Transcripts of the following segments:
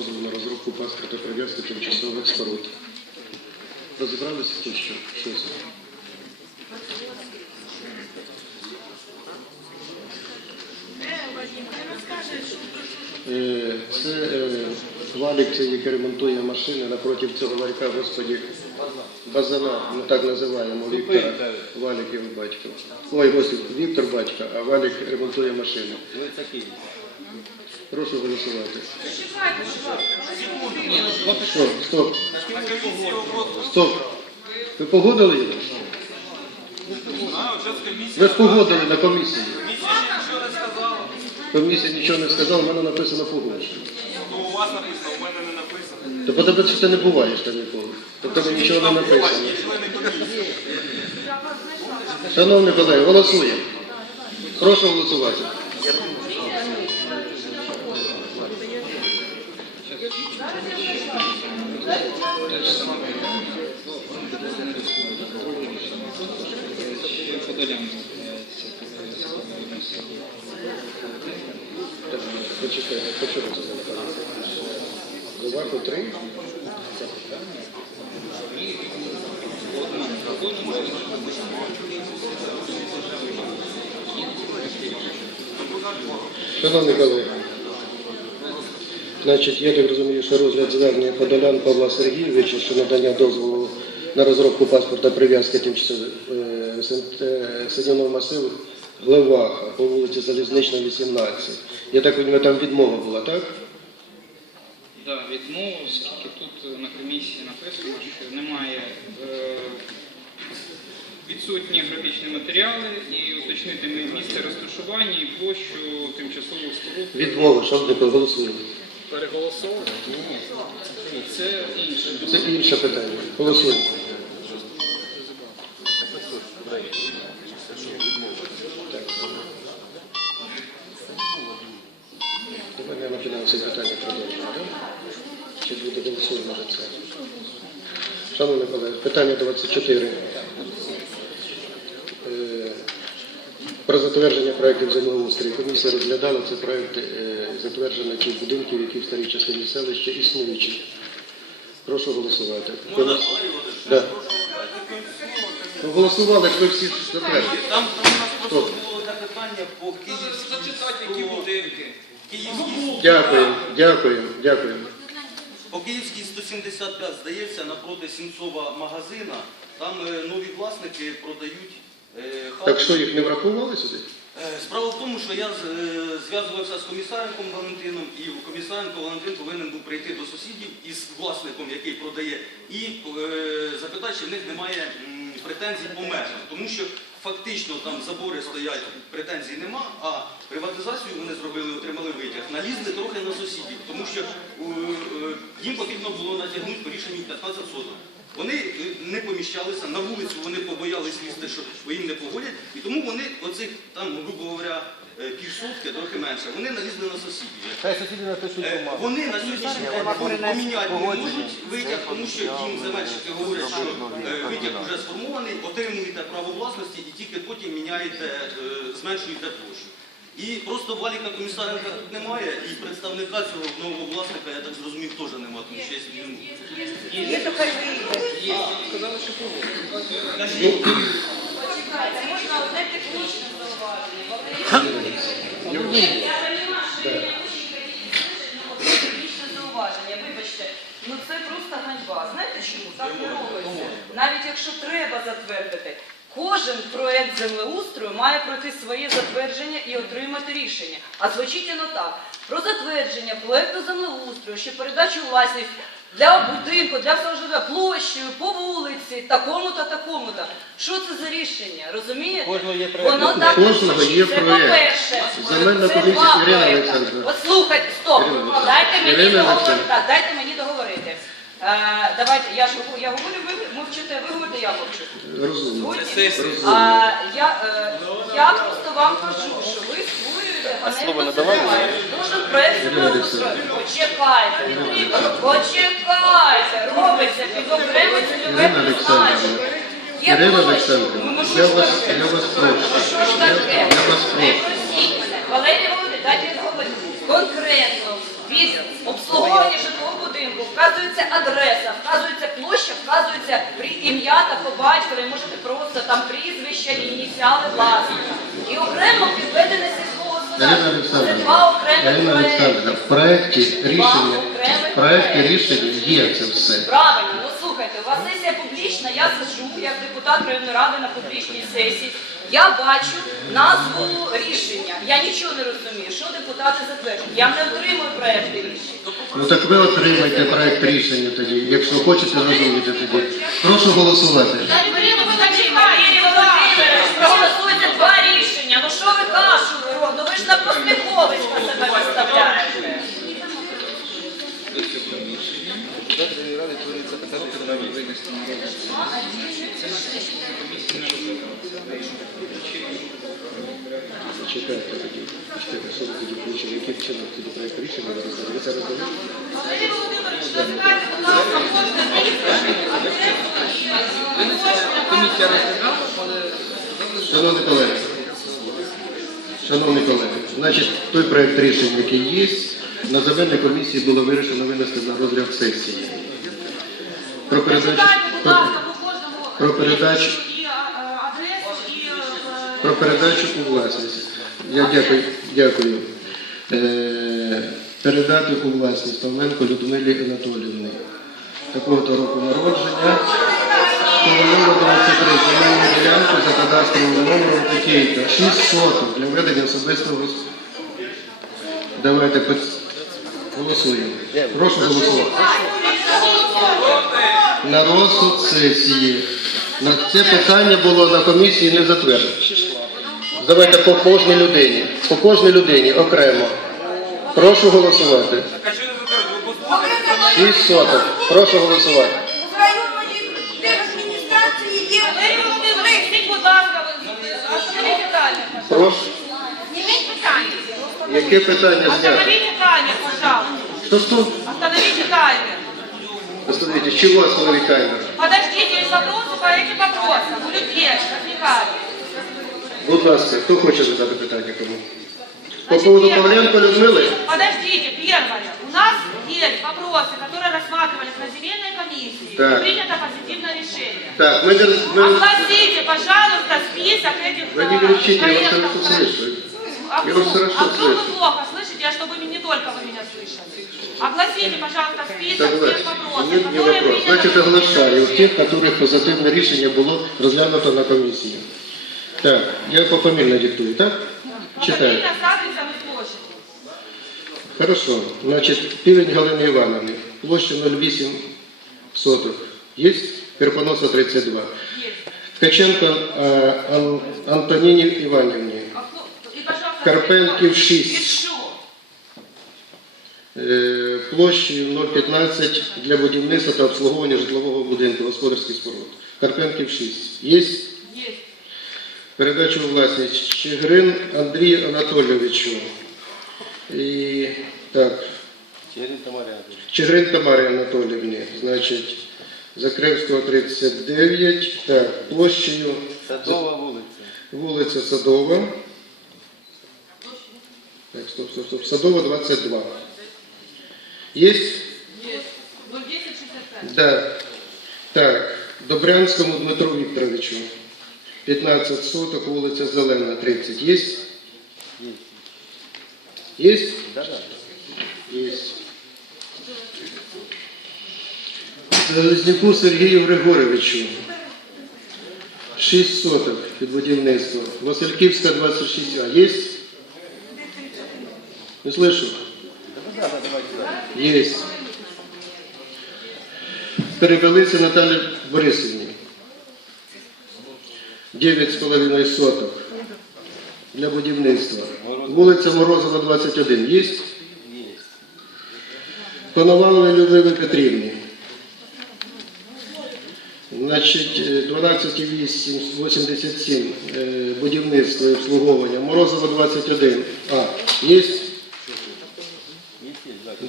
дозволу на розробку паспорта прив'язки тимчасових споруд. Розібралися хто що? Що це? Е, Це е, валік, це який ремонтує машини напроти цього ларька, господі, Базана, ми так називаємо Віктора. Валік його батько. Ой, господи, Віктор батько, а Валік ремонтує машини. Прошу голосувати. Ласка. Стоп, стоп. Стоп. Ви погодили його? Ви ж погодили на комісії. Комісія нічого не сказала, в мене написано погоджено. Ну, у вас написано, у мене не написано. То подивіться, що ти не буваєш там ніколи. Тобто ви нічого не написано. Шановні колеги, голосуємо. Прошу голосувати. Почекай, по чому це три? Шановні колеги, значить, я так розумію, що розгляд звернення Подолян Павла Сергійовича щодо надання дозволу на розробку паспорта прив'язки тимчасових е, е, садівного масиву Глеваха по вулиці Залізнична, 18. Я так розумію, там відмова була, так? Да, відмову, оскільки тут на комісії написано, що немає е, відсутні графічні матеріали і уточнити місце розташування і площу тимчасових споруд. Відмова, шановні колеги, голосуємо. Переголосовувати? Це інше. Це інше питання. Голосуємо. Так. Давай я на це питання продовжимо, так? Чи буде голосуємо за це? Шановні колеги, питання 24. Е, Про затвердження проєктів землеустрою. Комісія розглядала ці проєкти е, затвердження тих будинків, які в старій частині селища існуючі. Прошу голосувати. Да. Ну, голосували ж ви всі затверджені. Там, там у нас Хто? просто було таке питання по київській... Зачитати, які будинки. Київській, Дякую, дякую, дякую. по Київській 175, здається, напроти Сінцова магазина, там е, нові власники продають. Так що їх не врахували сюди? Е, Справа в тому, що я е, зв'язувався з комісаренком Валентином, і комісаренко Валентин повинен був прийти до сусідів із власником, який продає, і е, запитати, чи в них немає претензій по межам. Тому що фактично там забори стоять, претензій нема, а приватизацію вони зробили, отримали витяг. Налізли трохи на сусідів, тому що е, е, їм потрібно було натягнути по рішенню 15 соток. Вони е, не поміщалися, на вулицю вони побоялись лізти, що їм не погодять, і тому вони оцих там, грубо говоря, е, півсотки, трохи менше, вони налізли на сусідів. Е. Вони на сьогоднішній день поміняти не можуть витяг, тому що їм земельщики говорять, що е, витяг вже сформований, отримуєте право власності і тільки потім міняєте, е, зменшуєте площу. І просто валіка комісаренка тут немає, і представника цього нового власника, я так зрозумів, теж немає, тому що я ну, Є то хай вийде. Сказали, що погодили. Почекайте, можна одне технічне зауваження. Я розумію, що ви не технічне зауваження. Вибачте, ну це просто ганьба. Знаєте чому? Так не робиться. Навіть якщо треба затвердити, кожен проект землеустрою має пройти своє затвердження і отримати рішення. А звучить воно так. Про затвердження проекту землеустрою, ще передачу власність для будинку, для всього житла, площею, по вулиці, такому-то, такому-то. Що це за рішення? Розумієте? Кожного є проект. Воно так кожного звучить. є Це проект. по-перше. Земельна Це комісія два Ірина проекти. Олександрівна. От слухайте, стоп. Ірина Дайте мені Ірина договорити. Олександрівна. Так, дайте мені договорити. Е, давайте, я ж говорю, я говорю, ви мовчите, ви говорите, я мовчу. Розумно. Згодні? А, я, е, я просто вам кажу, що ви створюєте панельну Кожен проект землеустрою. Почекайте, почекайте, робиться під окреме цільове Ірина Олександрівна, призначення. Є Ірина. Олександрівна, Ну, я що вас, ж вас Ну, прошу. що ж таке? я вас прошу. я. Ім'я та по батькові, можете просто там прізвища і ініціали власника. І окремо підведене сільського господарства. Це два окремі. Олександрівна, в проєкті рішення, в проєкті рішення є це все. Правильно, ну слухайте, у вас сесія публічна, я сиджу як депутат районної ради на публічній сесії. Я бачу назву рішення. Я нічого не розумію, що депутати затверджують. Я не отримую проекти рішень. Ну так ви отримайте проект рішення тоді, якщо хочете розуміти тоді. Прошу голосувати. Марія Володимирович, проголосуйте два рішення. Ну що ви кашу робите? Ну ви ж на поспіховисько себе виставляєте. до цього рішення. Комісія не розглядала. Чекайте тоді. Чекайте, що ви тоді включили, яким чином тоді проєкт рішення розглядаєте? Ви це розглядаєте? Марія Володимирович, називайте, будь ласка, кожне Шановні колеги, шановні колеги, значить, той проєкт рішення, який є, на земельній комісії було вирішено винести на розгляд сесії. Про передачу, Читайте, будь про, ласка, по кожному про передачу, і е, адресу, і е, про передачу у власність. Я дякую. дякую. Е, передати у власність Павленко Людмилі Анатоліївні. Такого-то року народження. Половину 23 земельну ділянку за кадастровим номером такий-то. 6 соток для ведення особистого. Давайте пос- голосуємо. Прошу голосувати. На розсуд сесії. На це питання було на комісії не затверджено. Давайте по кожній людині. По кожній людині окремо. Прошу голосувати. Так а що не затверджує? 6 соток. Прошу голосувати. В районної держадміністрації є будь ласка, остановіть питання. Прошу. Питання. Яке питання зняти? Остановите таймер, пожалуйста. Що що? Остановите, чего остановить таймер? Подождите, есть вопросы по этим вопросам. У людей возникают. Будь ласка, хто хоче задати питання кому? По поводу Павленко Людмили? Подождите, первое. У нас есть вопросы, которые рассматривались на земельной комиссии. Так. И принято позитивное решение. Так, не... роз- ми- Огласите, пожалуйста, список этих Вы не э, кричите, я вас проектов. хорошо слышу. А Я вас хорошо а вдруг вы слышу. плохо слышите, а чтобы не только вы меня слышали. Огласите, пожалуйста, список Согласен. всех вопросов, Нет, не которые вопрос. приняты Значит, на оглашаю комиссии. тих, которых позитивне рішення було розглянуто на комісії. Так, я пофамільно диктую, так? Читаю. Фамилия с адресом и с площадью. Хорошо. Значить, півень Галини Івановни, площа 0,8 соток. Є? Перпоноса 32. Есть. Ткаченко а, Ан- Антоніні Іванівні. А кто- И, пожалуйста, Карпенків пишу. 6. Е, Площею 0,15 для будівництва та обслуговування житлового будинку, господарських споруд. Карпенків 6. Є? Есть. Передачу у власність Чигрин Андрію Анатолійовичу. І так. Чигрин Тамарі Анатоліївні. Значить, Закревського 39. Так, площею Садова вулиця. вулиця Садова. Так, стоп, стоп, стоп. Садова 22. Є? Есть. 01065. Да. Так, Добрянському Дмитру Вікторовичу. 15 соток, вулиця Зелена, 30. Є? Є? Є. Залізняку Сергію Григоровичу. 6 соток під будівництво. Васильківська 26А. Є? Не слышу? Есть. Перевелися Наталі Борисівні. 9,5 соток для будівництва. Вулиця Морозова, 21. Є? Коновалові Людмилі Петрівні. Значить, е, 12,887 е, будівництво і обслуговування. Морозова 21. А, є?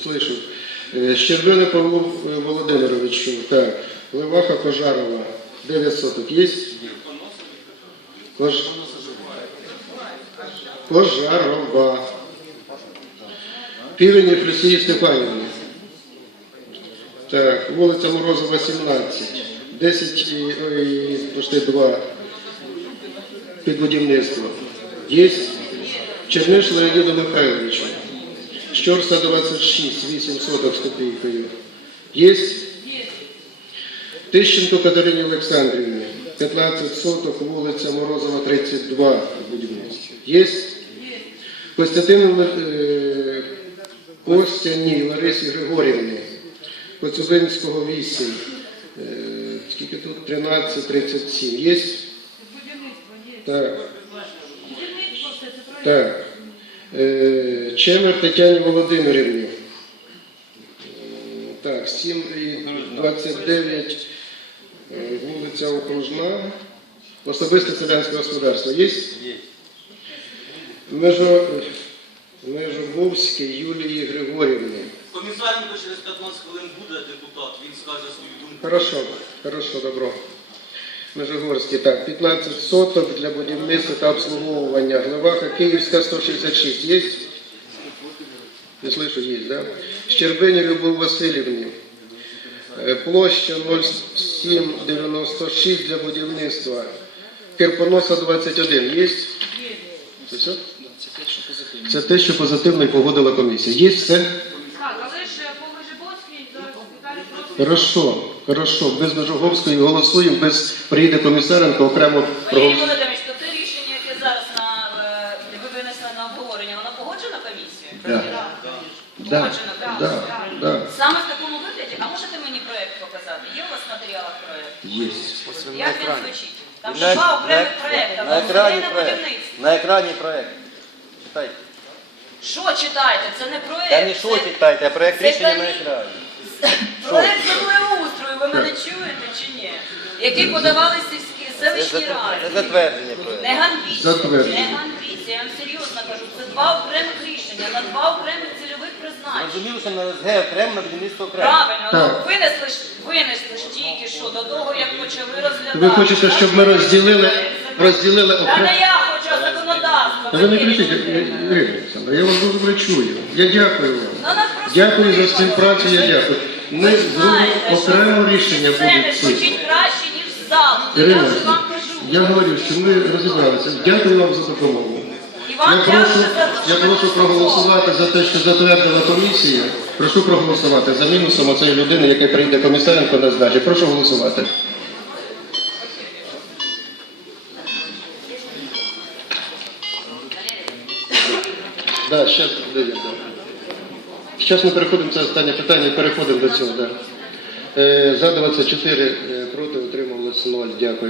Слышу. Е, Щербина Павлу Володимировичу. Так. Леваха Пожарова. 9 соток. Є? Пож... Пожарова. Півені Плюсії Степанівні. Так, вулиця Морозова, 17. 10 і, почти 2 під будівництво. Є Черниш Леоніду Михайловичу. Щорса 26, 8 соток з копійкою. Є Тищенко Катерині Олександрівні. 15 соток, вулиця Морозова, 32 під будівництво. Є Костянтину е, Костяній Ларисі Григорівні. Коцюбинського 8. Е, Скільки тут? 13,37. Є? Так. Так. Е, Чемер Тетяні Володимирівні. Е, Так, 7 і 29 е, вулиця Окружна. Особисте селянське господарство. Є? Межо, Межововській Юлії Григорівни. Комісаренко через 15 хвилин буде депутат, він скаже свою думку. Хорошо, хорошо, добро. Межигорський, так, 15 соток для будівництва та обслуговування. Главаха Київська 166 є? Не слышу, є, да? Щербині Любов Васильівні. Е, Площа 0796 для будівництва. Кирпоноса 21 є? Це все? Це те, що позитивно. І погодила комісія. Є все? Так, але ж по Межибоцькій зараз Віталій просто... Хорошо, хорошо. Без Межоговської голосуємо, без приїде комісаренко окремо Валерій проголосуємо. Володимирович, то це рішення, яке зараз на, е, ви винесли на обговорення, воно погоджено комісією? Да. Да, Погоджено, так. да, да. Саме в такому вигляді, а можете мені проєкт показати? Є у вас в матеріалах проєкт? Є. Як він звучить? Там На- ж два на- окремих проєкта, На екрані на проект. будівництво. На екрані проект. Читайте. Що читаєте? Це не проєкт. Та не що це- читайте, а проект це рішення на комі- екрані. Проєкт землеустрою, ви мене чуєте чи ні? Який подавали сільські селищні ради. затвердження проекту. Не ганбіться, не ганбіться, я вам серйозно кажу. Це два окремих рішення на два окремих цільових призначення. Розуміло, що на СГ окремо, на будівництво окремо. Правильно, ну винесли ж, винесли ж тільки що до того, як почали розглядати. Ви хочете, щоб ми розділили, розділили Та окремо? не я хочу, а законодавство. Та ви не кричіть, Ірина Олександра, я вас дуже добре чую. Я дякую вам. Ну, нас просто Дякую за виправили. співпрацю, я дякую. Ми зробимо окремо рішення буде звучить краще, ніж. Я Ірина, вже вам кажу. я говорю, що ми розібралися. Дякую вам за допомогу. І вам Я дякую прошу, за те, я що ви прошу проголосувати за те, що затвердила комісія. Прошу проголосувати за мінусом оцієї людини, яка прийде комісаренко на здачі. Прошу голосувати. Да, зараз Зараз ми переходимо, це останнє питання, переходимо до цього. Да. Е, За 24 е, проти утрималось 0. Дякую.